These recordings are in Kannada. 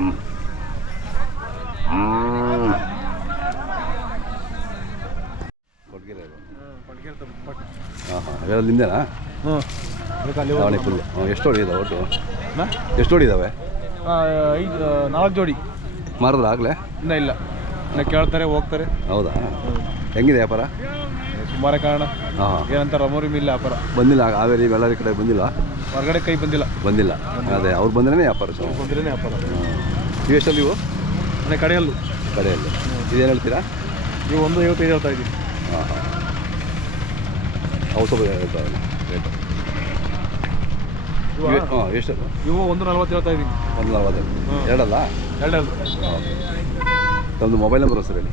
ಹಾಂ ನಿಂದೇನಾ? ದಾವಣಿ ಫುಲ್ಲು. ಎಷ್ಟು ಹೊಡಿದಾವೆ ಒಟ್ಟು? ಎಷ್ಟು ಹೊಡಿದಾವೆ? 4 ಜೋಡಿ ಮಾರಿದ್ರ ಆಗಲೇ? ಇನ್ನೂ ಇಲ್ಲ, ಇನ್ನು ಕೇಳ್ತಾರೆ ಹೋಗ್ತಾರೆ. ಹೌದಾ? ಹೆಂಗಿದೆ ವ್ಯಾಪಾರ? ಸುಮಾರೇ ಕಾರಣ. ಹಾಂ, ಏನಂತಾರೆ ಅಮೂರಿ ಮಿಲ್ ವ್ಯಾಪಾರ ಬಂದಿಲ್ಲ. ಹಾವೇರಿ ಬೆಳ್ಳಾರಿ ಕಡೆ ಬಂದಿಲ್ಲ, ಹೊರಗಡೆ ಕೈ ಬಂದಿಲ್ಲ. ಅದೇ ಅವ್ರು ಬಂದ್ರೇ ವ್ಯಾಪಾರ ಬಂದ್ರೇ ವ್ಯಾಪಾರ. ನೀವು ಎಷ್ಟಲ್ಲಿ ಇವು? ಮನೆ ಕಡೆಯಲ್ಲೂ ಇದೇನು ಹೇಳ್ತೀರಾ? ನೀವು 1.55 ಹೇಳ್ತಾ ಇದ್ದೀವಿ. ಹಾಂ ಹಾಂ, ಅವು ಸ್ವಲ್ಪ ಹೇಳ್ತಾರೆ ರೇಟು. ಹಾಂ, ಎಷ್ಟು? ಇವು 1.40 ಹೇಳ್ತಾ ಇದ್ದೀನಿ. 1.40. ಎರಡಲ್ಲ? ಎರಡಲ್ಲ. ತಮ್ಮದು ಮೊಬೈಲ್ ನಂಬರ್ ಸರ್ ಹೇಳಿ.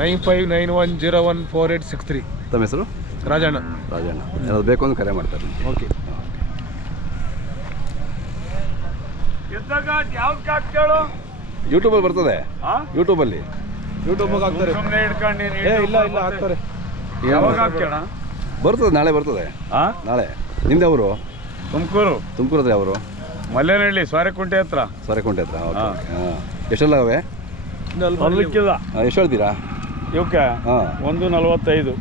9591014863. ತಮ್ಮ ಹೆಸರು? ರಾಜಣ್ಣ. ಏನಾದ್ರು ಬೇಕು ಅಂದ್ರೆ ಕರೆ ಮಾಡ್ತಾರೆ. ಓಕೆ. ಯೂಟ್ಯೂಬಲ್ಲಿ ಬರ್ತದೆ. ಯೂಟ್ಯೂಬಲ್ಲಿ ಹಾಕ್ತಾರೆ. ಇಲ್ಲ ಹಾಕ್ತಾರೆ. ಬರ್ತದೆ, ನಾಳೆ ಬರ್ತದೆ. ನಾಳೆ. ನಿಮ್ದು ಅವರು? ತುಮಕೂರು ಹತ್ರ ಅವರು? ಮಲ್ಲೇನಹಳ್ಳಿ, ಸ್ವಾರೆಕುಂಟೆ ಹತ್ರ. ಹಾಂ. ಎಷ್ಟೆಲ್ಲ ಅವೆ? ಎಷ್ಟು ಹೇಳ್ತೀರಾ ಇವಕ್ಕೆ? ಹಾಂ, 1.45.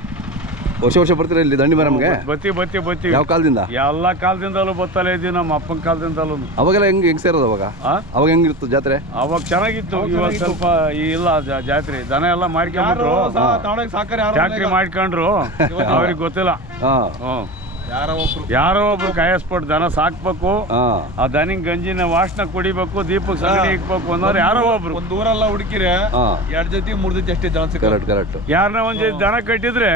ವರ್ಷ ಬರ್ತೀರಾ ಇಲ್ಲಿ ದಂಡಿ ಮರಮ್ಗೆ? ಬತ್ತಿ. ಯಾವ ಕಾಲದಿಂದ? ಎಲ್ಲ ಕಾಲದಿಂದಲೂ ಬತ್ತಲೇ ಇದ್ದೀವಿ, ನಮ್ಮ ಅಪ್ಪನ ಕಾಲದಿಂದಲೂ. ಅವಾಗೆಲ್ಲ ಹೆಂಗ್ ಸೇರೋದು ಅವಾಗ? ಅವಾಗ ಹೆಂಗಿತ್ತು ಜಾತ್ರೆ? ಅವಾಗ ಚೆನ್ನಾಗಿತ್ತು. ಇವಾಗ ಸ್ವಲ್ಪ ಇಲ್ಲ ಜಾತ್ರೆ. ದನ ಎಲ್ಲ ಮಾಡ್ಕೊಂಡ್ರು, ಫ್ಯಾಕ್ಟ್ರಿ ಮಾಡ್ಕೊಂಡ್ರು. ಅವ್ರಿಗೆ ಗೊತ್ತಿಲ್ಲ. ಯಾರೋ ಒಬ್ರು ಕಾಯಸ್ಪಟ್ಟು ದನ ಸಾಕ್ಬೇಕು, ಆ ದನಿಂಗ್ ಗಂಜಿನ ವಾಸನ ಕುಡಿಬೇಕು, ದೀಪಕ್ ಸಗಣಿ ಇಕ್ಬೇಕು ಅನ್ನೋರು ಯಾರೋ ಒಬ್ರು. ಒಂದ್ ಊರೆಲ್ಲ ಹುಡುಕಿರೆ 2 ಜೊತೆ 3 ಜೊತೆ ಅಷ್ಟೇ ದನ ಕರೆಕ್ಟ್. ಯಾರನ್ನ ಒಂದ್ ಜೊತೆ ದನ ಕಟ್ಟಿದ್ರೆ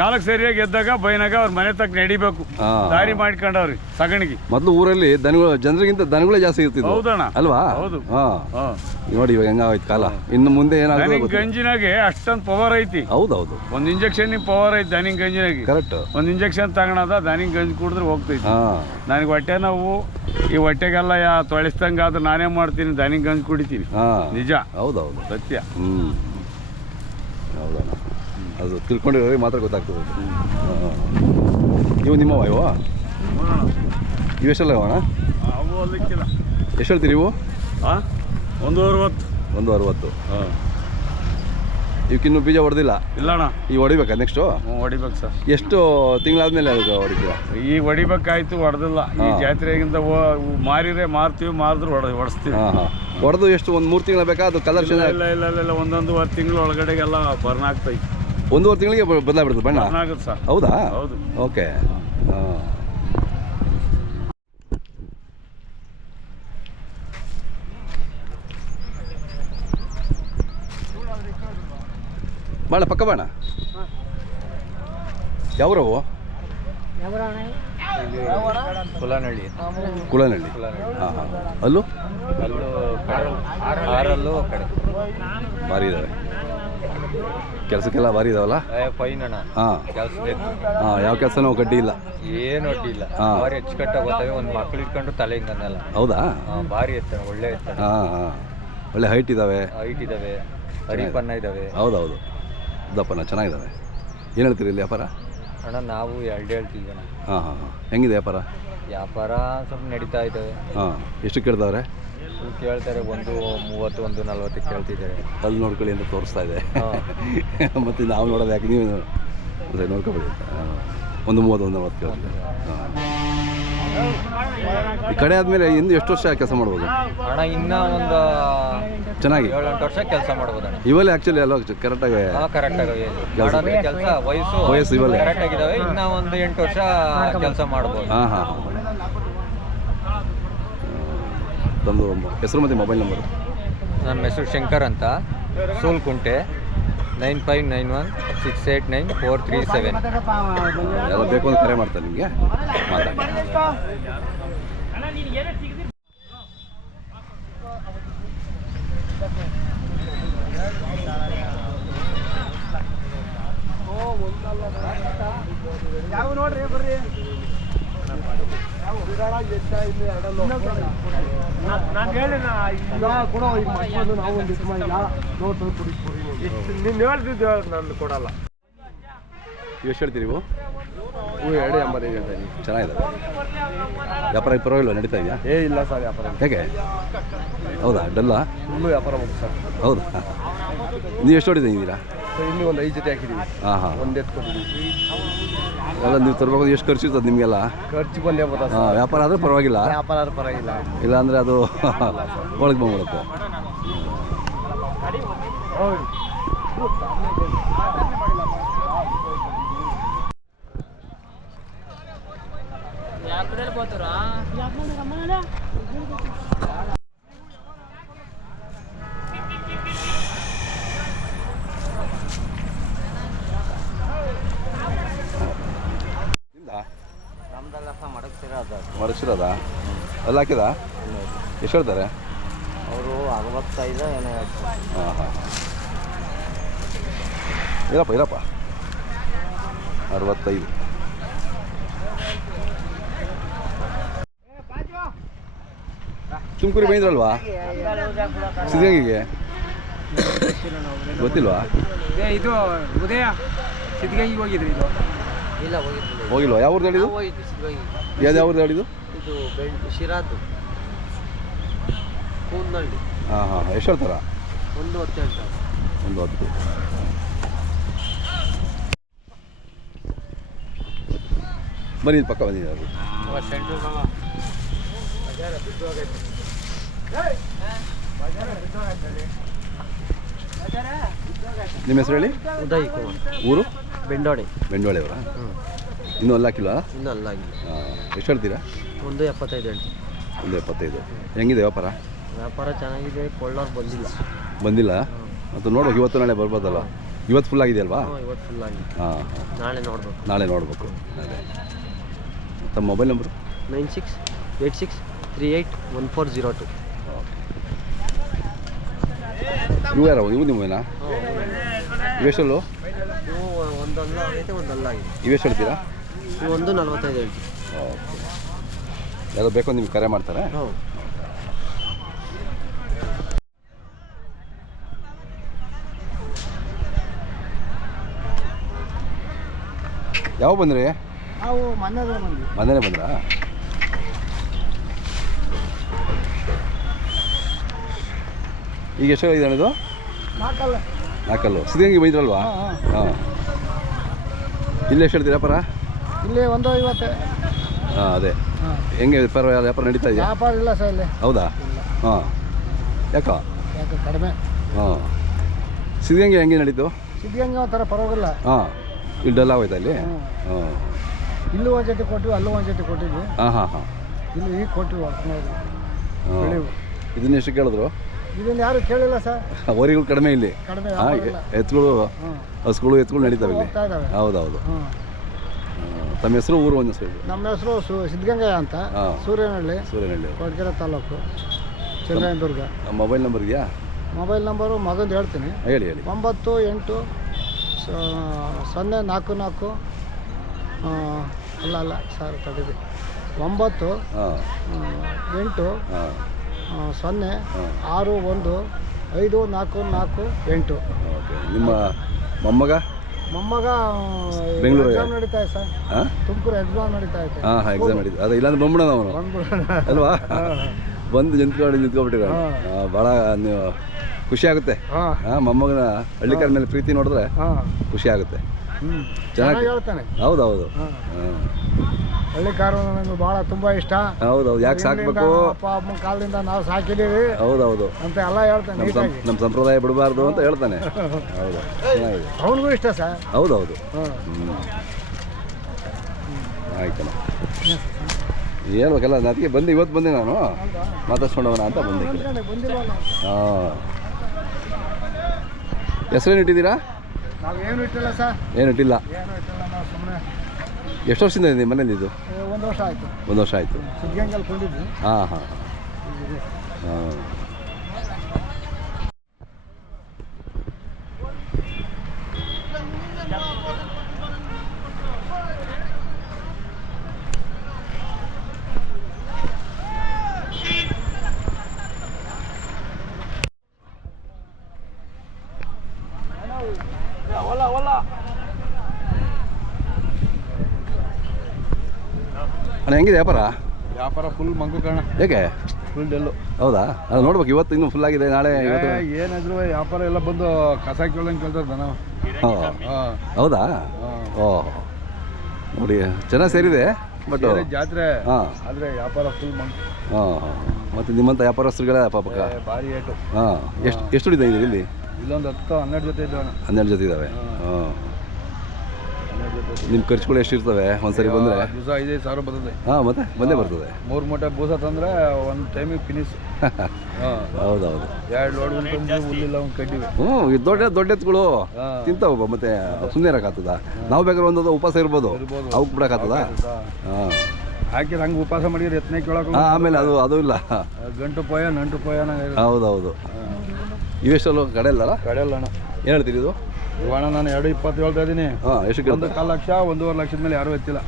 ಕಾಲಕ್ಕೆ ಸರಿಯಾಗಿ ಎದ್ದಾಗ ಬೈನಾಗ ಅವ್ರ ಮನೆ ತಕ್ಕ ನಡಿಬೇಕು. ದಾರಿ ಮಾಡ್ಕೊಂಡವ್ರಿ ಸಗಣಿಗೆ. ಮೊದ್ಲು ಊರಲ್ಲಿ ಜನರಿಗಿಂತ ದನಗಳೇ ಜಾಸ್ತಿ ಇರ್ತಿದ್ವು. ಹೌದಣ್ಣ, ಅಲ್ವಾ? ಹೌದು. ನೋಡಿ ಇವಾಗ ಹೆಂಗಾಯ್ತು ಕಾಲ. ಇನ್ನು ಮುಂದೆ ಏನಾಗುತ್ತೆ? ಗಂಜಿನಾಗೆ ಅಷ್ಟೊಂದು ಪವರ್ ಐತಿ. ಹೌದೌದು. ಒಂದ್ ಇಂಜೆಕ್ಷನ್ ಪವರ್ ಐತಿ ದನಿಂಗ್ ಗಂಜಿನಾಗೆ. ಕರೆಕ್ಟ್. ಒಂದ್ ಇಂಜೆಕ್ಷನ್ ತಗೊಳದ ದನಿಂಗ್ ಗಂಜಿ ಕುಡಿದ್ರೆ ಹೋಗ್ತೈತಿ. ನನಗೆ ಹೊಟ್ಟೆ ನೋವು, ಈ ಹೊಟ್ಟೆಗೆಲ್ಲ ತೊಳಿಸ್ದಂಗ ಆದ್ರೆ ನಾನೇ ಮಾಡ್ತೀನಿ, ದನಿಂಗ್ ಗಂಜಿ ಕುಡಿತೀನಿ. ನಿಜ. ಹೌದೌದು, ಸತ್ಯ. ಹೌದಣ್ಣ, ಅದು ತಿಳ್ಕೊಂಡಿರೋರಿಗೆ ಮಾತ್ರ ಗೊತ್ತಾಗ್ತದೆ. ಇವು ನಿಮ್ಮವ? ಇವೆಷ್ಟಲ್ಲ ಅಣ್ಣ? ಅವು ಅಲ್ಲಿಕ್ಕಿಲ್ಲ. ಎಷ್ಟು ಹೇಳ್ತೀರಿ ಇವು? 1.60. ಇವಕ್ಕಿನ್ನೂ ಬೀಜ ಹೊಡೆದಿಲ್ಲ? ಇಲ್ಲಣ್ಣ. ಈಗ ಹೊಡಿಬೇಕಾ ನೆಕ್ಸ್ಟು? ಹೊಡಿಬೇಕು ಸರ್. ಎಷ್ಟು ತಿಂಗಳಾದ್ಮೇಲೆ ಹೊಡಿತೀರಾ? ಈಗ ಹೊಡಿಬೇಕಾಯ್ತು, ಹೊಡೆದಿಲ್ಲ. ಈ ಜಾತ್ರೆಗಿಂತ ಮಾರಿದ್ರೆ ಮಾರ್ತೀವಿ, ಮಾರಿದ್ರೆ ಹೊಡಿಸ್ತೀವಿ. ಹೊಡೆದು ಎಷ್ಟು? ಒಂದು 3 ತಿಂಗಳ ಬೇಕಾ? ಅದು ಕಲರ್ ಇಲ್ಲ 1.5 ತಿಂಗಳು ಒಳಗಡೆಗೆಲ್ಲ ಬರ್ನ್ ಆಗ್ತೈತಿ. 1.5 ತಿಂಗಳಿಗೆ ಬದಲಾಗ್ಬಿಡ್ತದೆ ಬಣ್ಣ? ಆಗುತ್ತೆ ಸರ್. ಹೌದಾ? ಹೌದು. ಓಕೆ. ಬಾಣ ಪಕ್ಕ ಬಾಣ. ಯಾವ್ರವು? ಕುಲನಹಳ್ಳಿ. ಹಾಂ. ಅಲ್ಲೂ ಭಾರಿ ಇದಾವೆ. ಕೆಲಸಕ್ಕೆಲ್ಲ ಭಾರಿ ಇದಾವಲ್ಲ? ಹಾಂ. ಯಾವ ಕೆಲಸನೂ ಕಡ್ಡಿ ಇಲ್ಲ? ಏನು ಅಡ್ಡಿ ಇಲ್ಲ. ಹೆಚ್ಚುಕಟ್ಟ ಗೊತ್ತಾವೆ. ಒಂದು ಮಕ್ಳು ಇಟ್ಕೊಂಡು ತಲೆ ಹಿಂಗನ್ನೆಲ್ಲ. ಹೌದಾ? ಭಾರಿ ಎತ್ತಾನೆ, ಒಳ್ಳೆ ಎತ್ತಾನೆ. ಒಳ್ಳೆ ಹೈಟ್ ಇದಾವೆ. ಹರಿಪನ್ನ ಇದಾವೆ. ಹೌದೌದು, ದಪ್ಪನ ಚೆನ್ನಾಗಿದ್ದಾವೆ. ಏನು ಹೇಳ್ತೀರಿ ಇಲ್ಲಿ ವ್ಯಾಪಾರ? ಅಣ್ಣ ನಾವು 2 ಹೇಳ್ತೀವಿ ಅಣ್ಣ. ಹಾಂ. ಹೆಂಗಿದೆ ವ್ಯಾಪಾರ? ಸ್ವಲ್ಪ ನಡೀತಾ ಇದ್ದಾವೆ. ಎಷ್ಟು ಕೇಳ್ದವ್ರೆ? ಕೇಳ್ತಾರೆ 1.30, 1.40 ಕೇಳ್ತಿದ್ದಾರೆ. ಅಲ್ಲಿ ನೋಡ್ಕೊಳ್ಳಿ ಅಂತ ತೋರಿಸ್ತಾ ಇದೆ. ಮತ್ತು ನಾವು ನೋಡೋದು ಯಾಕೆ? ನೀವು ನೋಡ್ಕೊಬೇಡಿ. 1.30, 1.40 ಕೇಳ್ತಿದ್ದಾರೆ. ಈ ಕಡೆ ಆದಮೇಲೆ ಇನ್ನು ಎಷ್ಟು ವರ್ಷ ಕೆಲಸ ಮಾಡ್ಬೋದು ಅಣ್ಣ? ಇನ್ನೂ ಒಂದು ಚೆನ್ನಾಗಿ 7-8 ವರ್ಷ ಕೆಲಸ ಮಾಡ್ಬೋದು ಅಣ್ಣ. ಇವಲ್ಲೇ ಆ್ಯಕ್ಚುಲಿ ಎಲ್ಲ ಕರೆಕ್ಟಾಗಿ ಕೆಲಸ ವಯಸ್ಸು ಇವಲ್ಲೇ ಕರೆಕ್ಟ್ ಆಗಿದ್ದಾವೆ. ಇನ್ನೂ ಒಂದು 8 ವರ್ಷ ಕೆಲಸ ಮಾಡ್ಬೋದು. ಹಾಂ. ತಮ್ಮದು ಹೆಸರು ಮತ್ತು ಮೊಬೈಲ್ ನಂಬರು? ನನ್ನ ಹೆಸರು ಶಂಕರ್ ಅಂತ, ಸೂಲ್ಕುಂಟೆ. 9591689437. ಎಲ್ಲ ಬೇಕು ಅಂತ ಕರೆ ಮಾಡ್ತಾರೆ ನಿಮಗೆ, ಮಾತಾಡಿ. ಯಾವ ನೋಡ್ರಿ ಬರ್ರಿ. ನಾನು ಹೇಳಿನ ಕೂಡ ನಾವು ಒಂದು ನೀನು ಹೇಳ್ತಿದ್ದೆ, ನಾನು ಕೊಡಲ್ಲ. ಎಷ್ಟು ಹೇಳ್ತೀರಿ ನೀವು? ಹೂ 2.85 ಹೇಳ್ತೀನಿ. ಚೆನ್ನಾಗಿದೆ. ವ್ಯಾಪಾರ ಪರವಾಗಿಲ್ಲ, ನಡೀತಾ ಇದೆಯಾ? ಇಲ್ಲ ಸರ್ ವ್ಯಾಪಾರ. ಹೇಗೆ? ಹೌದಾ, ಡಲ್ಲ? ಫುಲ್ಲು ವ್ಯಾಪಾರ ಮುಗಿಸ್ ಸರ್. ಹೌದಾ, ನೀವು ಎಷ್ಟು ಹೊಡಿದ್ದೀರಾ? ಇಲ್ಲಿ ಒಂದು 5 ಜೊತೆ ಹಾಕಿದ್ದೀವಿ. ಒಂದು ಎತ್ಕೊಟ್ಟಿದ್ದೀವಿ. ಎಲ್ಲ ನೀವು ತರಬೇಕು, ಎಷ್ಟು ಖರ್ಚು ಇರ್ತದೆ ನಿಮಗೆಲ್ಲ? ಖರ್ಚು ಬಂದೇ ಬರ್ತದೆ. ವ್ಯಾಪಾರ ಆದರೆ ಪರವಾಗಿಲ್ಲ, ವ್ಯಾಪಾರ ಆದ್ರೆ ಪರವಾಗಿಲ್ಲ. ಇಲ್ಲ ಅಂದರೆ ಅದು ಒಳಗೆ ಬಂದ್ಬಿಡುತ್ತೆ. ಮಡಚಿರೋದಾ? ಅಲ್ಲಿ ಹಾಕಿದ? ಎಷ್ಟು ಹೇಳ್ತಾರೆ ಅವರು? 65 ಏನೋ. ಇರಪ್ಪ 65. ತುಮಕೂರಿಗೆ ಬಂದಿದ್ರಲ್ವಾ ಸಿದ್ಧಗಂಗೆಗೆ? ಗೊತ್ತಿಲ್ವಾ? ಇದು ಉದಯ ಸಿದ್ಧಗಂಗೆಗೆ ಹೋಗಿದ್ರಿ? ಇದು ಇಲ್ಲ ಹೋಗಿಲ್ವಾ? ಯಾವ ಊರ್ದು ಹೇಳಿದ್ದು? ಯಾವ ಊರ್ದು ಹೇಳಿದ್ದು? ಇದು ಶಿರಾದು ಕೂನಳ್ಳಿ. ಎಷ್ಟು ಹೇಳ್ತಾರ? 1.10 ಹೇಳ್ತಾರೆ. 1.10. ಬನ್ನಿ, ಪಕ್ಕ ಬಂದಿದ್ದಾರೆ. ನಿಮ್ಮ ಹೆಸರು ಹೇಳಿ? ಉದಯ್ ಕುಮಾರ್. ಊರು? ಬೆಂಡೋಡೆ. ಬೆಂಡೋಳೆಯವರಾ? ಇನ್ನೂ ಅಲ್ಲಿ ಹಾಕಿಲ್ವಾ? ಇನ್ನೂ ಅಲ್ಲಾಗಿ. ಎಷ್ಟು ಹೇಳ್ತೀರಾ? 1.75 ಹೇಳ್ತೀವಿ. 1.75. ಹೆಂಗಿದೆ ವ್ಯಾಪಾರ? ವ್ಯಾಪಾರ ಚೆನ್ನಾಗಿದೆ. ಕೊಳ್ಳೋರು ಬಂದಿಲ್ಲ ಮತ್ತು ನೋಡ್ಬೇಕು, ಇವತ್ತು ನಾಳೆ ಬರ್ಬೋದಲ್ಲ. ಇವತ್ತು ಫುಲ್ ಆಗಿದೆ ಅಲ್ವಾ? ಇವತ್ತು ಫುಲ್ ಆಗಿದೆ. ನಾಳೆ ನೋಡಬೇಕು. ಅದೇ. ತಮ್ಮ ಮೊಬೈಲ್ ನಂಬರು? 9686381402. ಇವು ಯಾರು? ಇವು ನಿಮ್ಮವೇನಾ? ಇವೆಷ್ಟಲ್ಲೂ? ಒಂದು ಅಲ್ಲ ಆಗೈತೆ, ಒಂದು ಅಲ್ಲ ಆಗಿದೆ. ಇವೆಷ್ಟು ಹೇಳ್ತೀರಾ? 1.45 ಹೇಳ್ತೀವಿ. ಓಕೆ. ಯಾರೋ ಬೇಕೋ ನಿಮ್ಗೆ ಕರೆ ಮಾಡ್ತಾರೆ? ಹೌದು. ಯಾವ ಬಂದ್ರಿ? ನಾವು ಮನೆಯೇ ಬಂದ್ರಾ? ಈಗ ಎಷ್ಟು ಇದೆ ಇದು? 4 ಸಿದ್ಧಗಂಗೆ ಬಂದಿದ್ರಲ್ವಾ? ಹಾಂ. ಇಲ್ಲಿ ಎಷ್ಟು ಹೇಳ್ತೀರಾ ವ್ಯಾಪಾರ? ಇಲ್ಲಿ 1.50. ಅದೇ. ಹೆಂಗೆ ವ್ಯಾಪಾರ ನಡೀತಾ ಇದೆಯಾ? ವ್ಯಾಪಾರ ಇಲ್ಲ ಸರ್ ಇಲ್ಲಿ. ಹೌದಾ? ಯಾಕೆ ಕಡಿಮೆ. ಸಿದ್ಧಗಂಗೆ ಹೆಂಗೆ ನಡೀತು? ಸಿದ್ಧಗಂಗೆ ಒಂಥರ ಪರವಾಗಿಲ್ಲ. ಇಲ್ಲಿ ಡಲ್ ಆಗೋಯ್ತಾ ಇಲ್ಲಿ? ಇಲ್ಲೂ ಒಂದು ಜೊತೆ ಕೊಟ್ಟಿವಿ, ಅಲ್ಲೂ ಒಂದು ಜೊತೆ ಕೊಟ್ಟಿದ್ವಿ. ಇಲ್ಲಿ ಈಗ ಕೊಟ್ಟಿವಿ. ಇದನ್ನ ಎಷ್ಟು ಕೇಳಿದ್ರು? ಇದನ್ನು ಯಾರು ಕೇಳಿಲ್ಲ ಸರ್. ವರಿಗಳು ಕಡಿಮೆ ಇಲ್ಲಿ. ಕಡಿಮೆ. ಎತ್ತುಗಳು, ಹಸುಗಳು ನಡೀತಾವೆ ಇಲ್ಲಿ. ಹೌದೌದು. ತಮ್ಮ ಹೆಸರು, ಊರು ಒಂದು ಹೆಸರು? ನಮ್ಮ ಹೆಸರು ಸಿದ್ಧಗಂಗೆ ಅಂತ, ಸೂರ್ಯನಹಳ್ಳಿ, ಕೊಡಗೆರೆ ತಾಲೂಕು, ಚಂದ್ರಾಯನದುರ್ಗ. ಮೊಬೈಲ್ ನಂಬರ್ ಇದೆಯಾ? ಮೊಬೈಲ್ ನಂಬರು ಮಗಂದು ಹೇಳ್ತೀನಿ. ಹೇಳಿ. 98 044 ಅಲ್ಲ ಸರ್ ತಡೀರಿ. 9 8 0 6 1 5 4 4 8. ಓಕೆ. ನಿಮ್ಮ ಮೊಮ್ಮಗ ಬೆಂಗಳೂರು ಎಕ್ಸಾಮ್ ನಡೀತಾ ಇದೆ ಸರ್. ತುಮಕೂರು ಎಕ್ಸಾಮ್ ನಡೀತಾ ಇದೆ. ಎಕ್ಸಾಮ್ ನಡೀತಾ ಅದೇ. ಇಲ್ಲಾಂದ್ರೆ ಬಂದ್ಬಿಡೋಣ ಅವನು ಅಲ್ವಾ? ಬಂದು ನಿಂತ್ಕೊಬಿಟ್ಟಿರೋ ಭಾಳ ನೀವು ಖುಷಿ ಆಗುತ್ತೆ. ಮೊಮ್ಮಗನ ಹಳ್ಳಿಕಾರ ಮೇಲೆ ಪ್ರೀತಿ ನೋಡಿದ್ರೆ ಖುಷಿ ಆಗುತ್ತೆ. ಚೆನ್ನಾಗಿ ಹೇಳ್ತಾನೆ. ಹೌದೌದು. ಹಳ್ಳಿಕಾರು ನನಗೆ ಭಾಳ ತುಂಬ ಇಷ್ಟ. ಹೌದೌದು. ಯಾಕೆ ಸಾಕಬೇಕು? ಅಪ್ಪ ಅಮ್ಮನ ಕಾಲದಿಂದ ನಾವು ಸಾಕಿದ್ದೀವಿ. ಹೌದು ಅಂತ ಎಲ್ಲ ಹೇಳ್ತಾನೆ. ನಮ್ಮ ಸಂಪ್ರದಾಯ ಬಿಡಬಾರ್ದು ಅಂತ ಹೇಳ್ತಾನೆ. ಹೌದು, ಚೆನ್ನಾಗಿದೆ. ಅವನಿಗೂ ಇಷ್ಟ ಸರ್. ಹೌದೌದು. ಆಯ್ತಣ್ಣ, ಹೇಳ್ಬೇಕಲ್ಲ. ಅದಕ್ಕೆ ಬಂದು ಇವತ್ತು ಬಂದೆ ನಾನು ಮಾತಾಡ್ಸ್ಕೊಂಡವನ ಅಂತ ಬಂದೆ. ಹೆಸರೇನು ಇಟ್ಟಿದ್ದೀರಾ? ನಾವೇನು ಇಟ್ಟಿಲ್ಲ ಸರ್. ಏನು ಇಟ್ಟಿಲ್ಲ. ನಾವು ಸುಮ್ಮನೆ. ಎಷ್ಟು ವರ್ಷದಿಂದ ಇದೆ ಮನೇಲಿ ಇದು? 1 ವರ್ಷ ಆಯಿತು. 1 ವರ್ಷ ಆಯಿತು. ಸಿದ್ಧಗಂಗೆಲ್ಲಿ ಕೊಂಡಿದ್ವಿ. ಹಾಂ. ಅಣ್ಣ ಹೆಂಗಿದೆ ವ್ಯಾಪಾರ? ವ್ಯಾಪಾರ ಫುಲ್ ಮಂಕು ಕಾಣ, ಏಕೆ? Full Dell. ಹೌದಾ? ಅದು ನೋಡ್ಬೇಕು, ಇವತ್ತು ಇನ್ನೂ ಫುಲ್ ಆಗಿದೆ, ನಾಳೆ ಇವತ್ತು ಏನಾದ್ರು ವ್ಯಾಪಾರ ಎಲ್ಲ ಬಂದು ಕಸ ಕೇಳ್ದಂಗೆ ಕೇಳ್ತಾರೆ ದನ. ಹೌದಾ? ಓಹ್, ನೋಡಿ ಚೆನ್ನಾಗಿ ಸೇರಿದೆ ಬಟ್ ಜಾತ್ರೆ ಹಾಂ, ಆದರೆ ವ್ಯಾಪಾರ ಫುಲ್ ಮಂಕು. ಹಾಂ. ಮತ್ತು ನಿಮ್ಮಂಥ ವ್ಯಾಪಾರಸ್ಥರುಗಳ ಪಾಪಕ್ಕ ಭಾರಿ ಏಟು. ಹಾಂ. ಎಷ್ಟು ಹಿಡಿತಾ ಇದ್ದೀರಿ ಇಲ್ಲಿ? ಇಲ್ಲೊಂದು 10-12 ಜೊತೆ ಇದ್ದಾವೆ. 12 ಜೊತೆ ಇದ್ದಾವೆ. ಹಾಂ. 12 ಜೊತೆ. ನಿಮ್ಮ ಖರ್ಚುಗಳು ಎಷ್ಟಿರ್ತವೆ ಒಂದ್ಸರಿ ಬಂದರೆ? ದಿವಸ 5,000 ಸಾವಿರ ಬರ್ತದೆ. ಹಾಂ, ಮತ್ತೆ ಬಂದೇ ಬರ್ತದೆ. 3 ಮೂಟೆ ಬೂಸ ತಂದರೆ ಒಂದು ಟೈಮಿಗೆ ಫಿನಿಶ್. ಹೌದೌದು. 2 ಲೋಡ್ ಉಂಟು, ಹುಲ್ಲಿಲ್ಲ ಒಂದು ಕಡ್ಡಿವೆ. ಈ ದೊಡ್ಡ ಎತ್ತುಗಳು ತಿಂತಾವ, ಮತ್ತೆ ಸುಮ್ಮನೆ ಇರೋಕ್ಕಾಗ್ತದ? ನಾವು ಬೇಕಾದ್ರೆ ಒಂದೊಂದು ಉಪವಾಸ ಇರ್ಬೋದು, ಅವಕ್ಕೆ ಬಿಡೋಕ್ಕಾಗ್ತದ? ಹಾಂ, ಹಾಕಿದ್ರೆ ಹಂಗೆ ಉಪವಾಸ ಮಾಡಿದ್ರೆ ಎತ್ತನೇ ಕೇಳೋಕೆ ಆಮೇಲೆ ಅದು ಇಲ್ಲ. ಗಂಟು ಪೋಯ ನಂಟು ಪೋಯನ. ಹೌದೌದು. ಇವೆಷ್ಟಲ್ಲ ಕಡೆ ಇಲ್ಲಲ್ಲ? ಕಡೆ ಅಲ್ಲ ಅಣ್ಣ. ಏನು ಹೇಳ್ತೀರಿ ಇದು? ಇವಾಗ ನಾನು 2.20 ಹೇಳ್ತಾ ಇದ್ದೀನಿ. ಹಾಂ, ಎಷ್ಟು? 1.25 ಲಕ್ಷ, 1.5 ಲಕ್ಷದ ಮೇಲೆ ಯಾರೂ ಎತ್ತಿಲ್ಲ.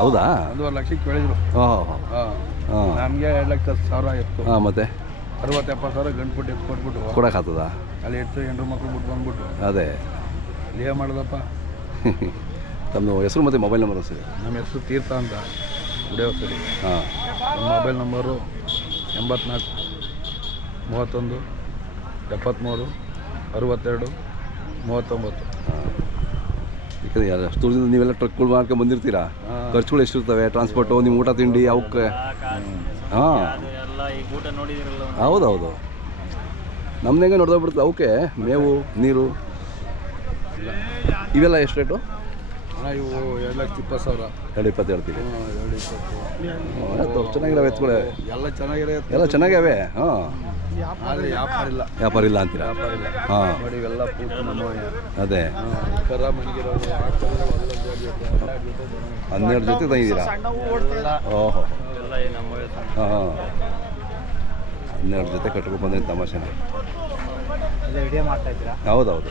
ಹೌದಾ? 1.5 ಲಕ್ಷಕ್ಕೆ ಕೇಳಿದ್ರು. ಹಾಂ ಹಾಂ ಹಾಂ. ನಮಗೆ 2,10,000 ಎತ್ತು. ಹಾಂ, ಮತ್ತೆ 60-70 ಸಾವಿರ ಗಂಟು ಬಿಟ್ಟು ಎತ್ತು ಕೊಟ್ಬಿಟ್ಟು ಕೊಡೋಕ್ಕಾಗ್ತದ? ಅಲ್ಲಿ ಎತ್ತು ಹೆಣ್ಣು ಮಕ್ಳು ಬಿಟ್ಟು ಬಂದ್ಬಿಟ್ಟು ಅದೇ ಲೇ ಮಾಡೋದಪ್ಪ. ತಮ್ಮದು ಹೆಸರು ಮತ್ತು ಮೊಬೈಲ್ ನಂಬರ್ ಸರಿ? ನಮ್ಮ ಹೆಸರು ತೀರ್ಥ ಅಂತ, ಗುಡಿಯೋ ಸರಿ. ಹಾಂ. ನಮ್ಮ ಮೊಬೈಲ್ ನಂಬರು 84 31 73 62 39. ಯಾಕಂದ್ರೆ ಅಷ್ಟು ದೂರದಿಂದ ನೀವೆಲ್ಲ ಟ್ರಕ್ಗಳು ಮಾಡ್ಕೊಂಡು ಬಂದಿರ್ತೀರಾ, ಖರ್ಚುಗಳು ಎಷ್ಟಿರ್ತವೆ? ಟ್ರಾನ್ಸ್ಪೋರ್ಟು, ನಿಮ್ಮ ಊಟ ತಿಂಡಿ ಅವಕ್ಕೆ. ಹಾಂ, ಹೌದೌದು. ನಮ್ದು ಹೆಂಗೆ ನೋಡ್ದೋಗ್ಬಿಡ್ತದೆ ಅವಕ್ಕೆ ಮೇವು, ನೀರು ಇವೆಲ್ಲ ಎಷ್ಟು ರೇಟು? ಇವು 2,20,000. 220 ಹೇಳ್ತೀವಿ. 2,20. ಚೆನ್ನಾಗಿರೋ ಎತ್ತುಗಳೇ ಎಲ್ಲ ಚೆನ್ನಾಗಿರೋ ಎಲ್ಲ ಚೆನ್ನಾಗವೆ. ಹಾಂ, ಆದರೆ ವ್ಯಾಪಾರ ಇಲ್ಲ. ವ್ಯಾಪಾರ ಇಲ್ಲ ಅಂತೀರಾ? ವ್ಯಾಪಾರ ಇಲ್ಲ. ಹಾಂ, ನೋಡಿ ಇವೆಲ್ಲ ಪೂರ್ತಿ ನಮ್ಮ ಅದೇ ಕರ ಮನೆಗಿರೋದು 12 ಜೊತೆ ತಂದಿದ್ದೀರಾ? ಓಹೋ, ಹಾಂ, 12 ಜೊತೆ ಕಟ್ಕೊಂಡು ಬಂದ್ರೆ ತಮಾಷೆನೆ. ವಿಡಿಯೋ ಮಾಡ್ತಾ ಇದ್ದೀರಾ? ಹೌದೌದು.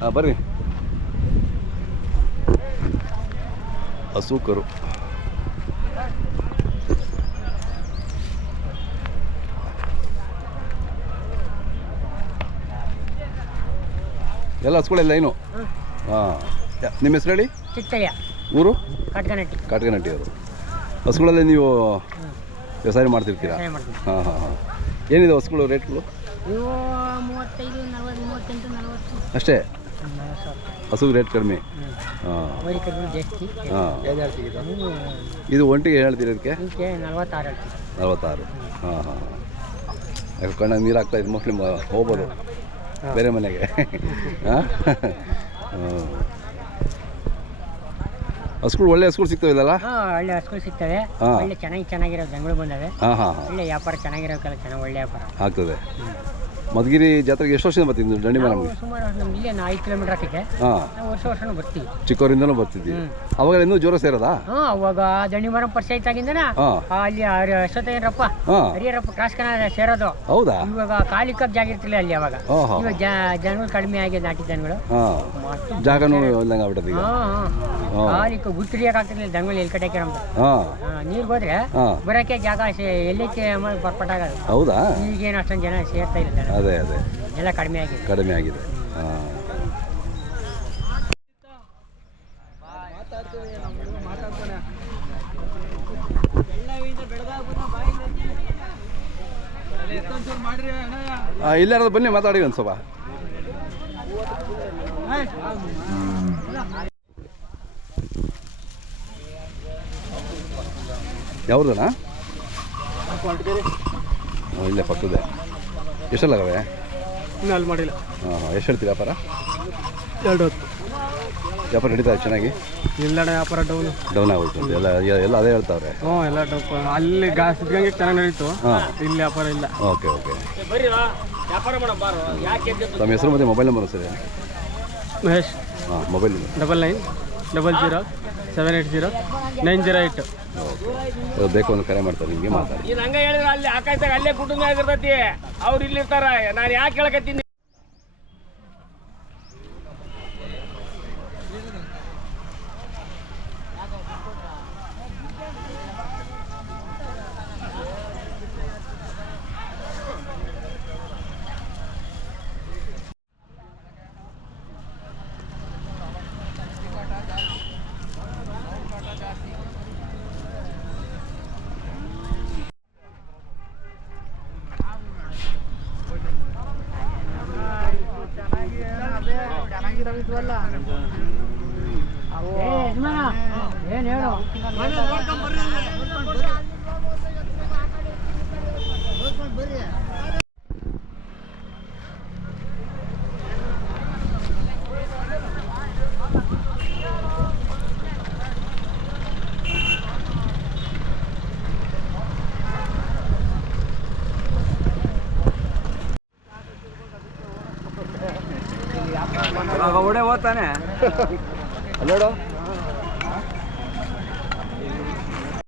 ಹಾಂ, ಬರ್ರಿ. ಹಸು ಕರು ಎಲ್ಲ ಹಸುಗಳೆಲ್ಲ ಏನು? ಹಾಂ. ನಿಮ್ಮ ಹೆಸರು ಹೇಳಿ? ಚಿತ್ತಯ್ಯ. ಊರು? ಕಾಟ್ಕನಟ್ಟಿ. ಕಾಟ್ಕನಟ್ಟಿ ಅವರು. ಹಸುಗಳಲ್ಲೇ ನೀವು ವ್ಯವಸಾಯ ಮಾಡ್ತಿರ್ತೀರಾ? ಹಾಂ ಹಾಂ ಹಾಂ. ಏನಿದೆ ಹಸುಗಳು ರೇಟ್ಗಳು? ಇವು 35, 40, 38, 40 ಅಷ್ಟೇ? ಹಸುಗೆ ರೇಟ್ ಕಡಿಮೆ. ಹಾಂ ಜಾಸ್ತಿ. ಹಾಂ. ಇದು ಒಂಟಿಗೆ ಹೇಳ್ತೀರಿ ಇದಕ್ಕೆ? 46 46. ಹಾಂ ಹಾಂ. ಯಾಕೆ ಕಣ್ಣ ನೀರು ಹಾಕ್ತಾ ಇದು ಮಕ್ಳು ಹೋಗ್ಬೋದು ಬೇರೆ ಮನೆಗೆ. ಹಾಂ. ಹಸುಗಳು ಒಳ್ಳೆ ಹಸುಗಳು ಸಿಗ್ತವೆ ಇದೆಲ್ಲ? ಒಳ್ಳೆ ಹಸುಗಳು ಸಿಗ್ತವೆ. ಒಳ್ಳೆ ಚೆನ್ನಾಗಿರೋ ದನಗಳು ಬಂದವೆ. ಹಾಂ ಹಾಂ. ಒಳ್ಳೆ ವ್ಯಾಪಾರ ಚೆನ್ನಾಗಿರೋಕ್ಕೆಲ್ಲ ಚೆನ್ನಾಗಿ ಒಳ್ಳೆ ವ್ಯಾಪಾರ ಆಗ್ತದೆ. ಮಧುಗಿರಿ ಜಾತ್ರೆಗೆ ಎಷ್ಟು ವರ್ಷದಿಂದ ಬರ್ತಿದ್ವಿ ದಂಡಿ ಮೇಲೆ? ಸುಮಾರು ನಮ್ಗೆ ಇಲ್ಲಿ 5 ಕಿಲೋಮೀಟರ್ ಆಗ್ತೈತೆ. ಹಾಂ, ನಾವು ವರ್ಷನೂ ಬರ್ತೀವಿ. ಚಿಕ್ಕವರಿಂದನೂ ಬರ್ತಿದ್ವಿ. ಅವಾಗ ಇನ್ನೂ ಜೋರ ಸೇರೋದಾ? ಅವಾಗ ದಂಡಿ ಮರ ಪರಿಚಯ ಇದ್ದಾಗಿಂದನ ಅಲ್ಲಿ ಅಶ್ವತ್ಥಯ್ಯನರಪ್ಪ ಹರಿಯರಪ್ಪ ಕ್ರಾಸ್ ಕನ್ನ ಸೇರೋದು. ಹೌದಾ? ಇವಾಗ ಕಾಲಿಕ್ಕಕ್ಕೆ ಜಾಗ ಇರ್ತಿಲ್ಲ ಅಲ್ಲಿ ಅವಾಗ. ಇವಾಗ ಜನಗಳು ಕಡಿಮೆ ಆಗಿದೆ, ನಾಟಿ ಜನಗಳು. ಜಾಗನೂ ಇಲ್ಲಂಗೆ ಆಗ್ಬಿಟ್ಟದ ಈಗ. ಕಾಲಿಕ್ಕ ಗುತ್ತಿರಿಯಕ್ಕಾಗ್ತಿರ್ಲಿಲ್ಲ ದನಗಳು ಎಲ್ಲಿ ಕಟ್ಟಕ್ಕೆ ನಮ್ದು. ನೀರು ಹೋದ್ರೆ ಬರೋಕ್ಕೆ ಜಾಗ ಎಲ್ಲಕ್ಕೆ ಬರ್ಪಟ್ಟಾಗದು. ಹೌದಾ? ಈಗೇನು ಅಷ್ಟೊಂದು ಜನ ಸೇರ್ತಾ ಇಲ್ಲ. ಅದೇ ಅದೇ ಎಲ್ಲ ಕಡಿಮೆ ಆಗಿದೆ. ಕಡಿಮೆ ಆಗಿದೆ. ಹಾಂ. ಇಲ್ಲಾರ ಬನ್ನಿ ಮಾತಾಡಿ ಒಂದು ಸ್ವಲ್ಪ. ಯಾವ್ದಣ್ಣ? ಇಲ್ಲೇ ಪಕ್ಕದೆ. ಎಷ್ಟೆಲ್ಲಾಗವೆ? ಇನ್ನೂ ಅಲ್ಲಿ ಮಾಡಿಲ್ಲ. ಹಾಂ ಹಾಂ. ಎಷ್ಟು ಹೇಳ್ತೀವಿ ವ್ಯಾಪಾರ? 2 ವ್ಯಾಪಾರ ನಡೀತಾ ಚೆನ್ನಾಗಿ? ಇಲ್ಲ ವ್ಯಾಪಾರ ಡೌನ್ ಆಗೋಯ್ತು ಎಲ್ಲ ಎಲ್ಲ ಅದೇ ಹೇಳ್ತಾವ್ರೆ. ಎಲ್ಲ ಅಲ್ಲಿ ಸಿದ್ಧಗಂಗೆ ಚೆನ್ನಾಗಿ ನಡೀತು. ಇಲ್ಲಿ ವ್ಯಾಪಾರ ಇಲ್ಲ. Okay okay. ತಮ್ಮ ಹೆಸರು ಮತ್ತು ಮೊಬೈಲ್ ನಂಬರ್ ಸರಿ? ಮಹೇಶ್. ಹಾಂ, ಮೊಬೈಲ್ 9900 780 908. ಬೇಕು ಅಂತ ಕರೆ ಮಾಡ್ತಾರೆ ನಿಮಗೆ, ಮಾತಾಡಿ. ಈ ನಂಗೆ ಹೇಳಿದ್ರೆ ಅಲ್ಲಿ ಆಕಾಶದಾಗ ಅಲ್ಲೇ ಕುಟುಂಬ ಆಗಿರ್ತೈತಿ, ಅವ್ರು ಇಲ್ಲಿರ್ತಾರ. ನಾನು ಯಾಕೆ ಹೇಳಕತ್ತೀನಿ? ಏನು ಹೇಳು ಒಡೆ ಹೋಗ್ತಾನೆ ಅಲ್ಲೋಡು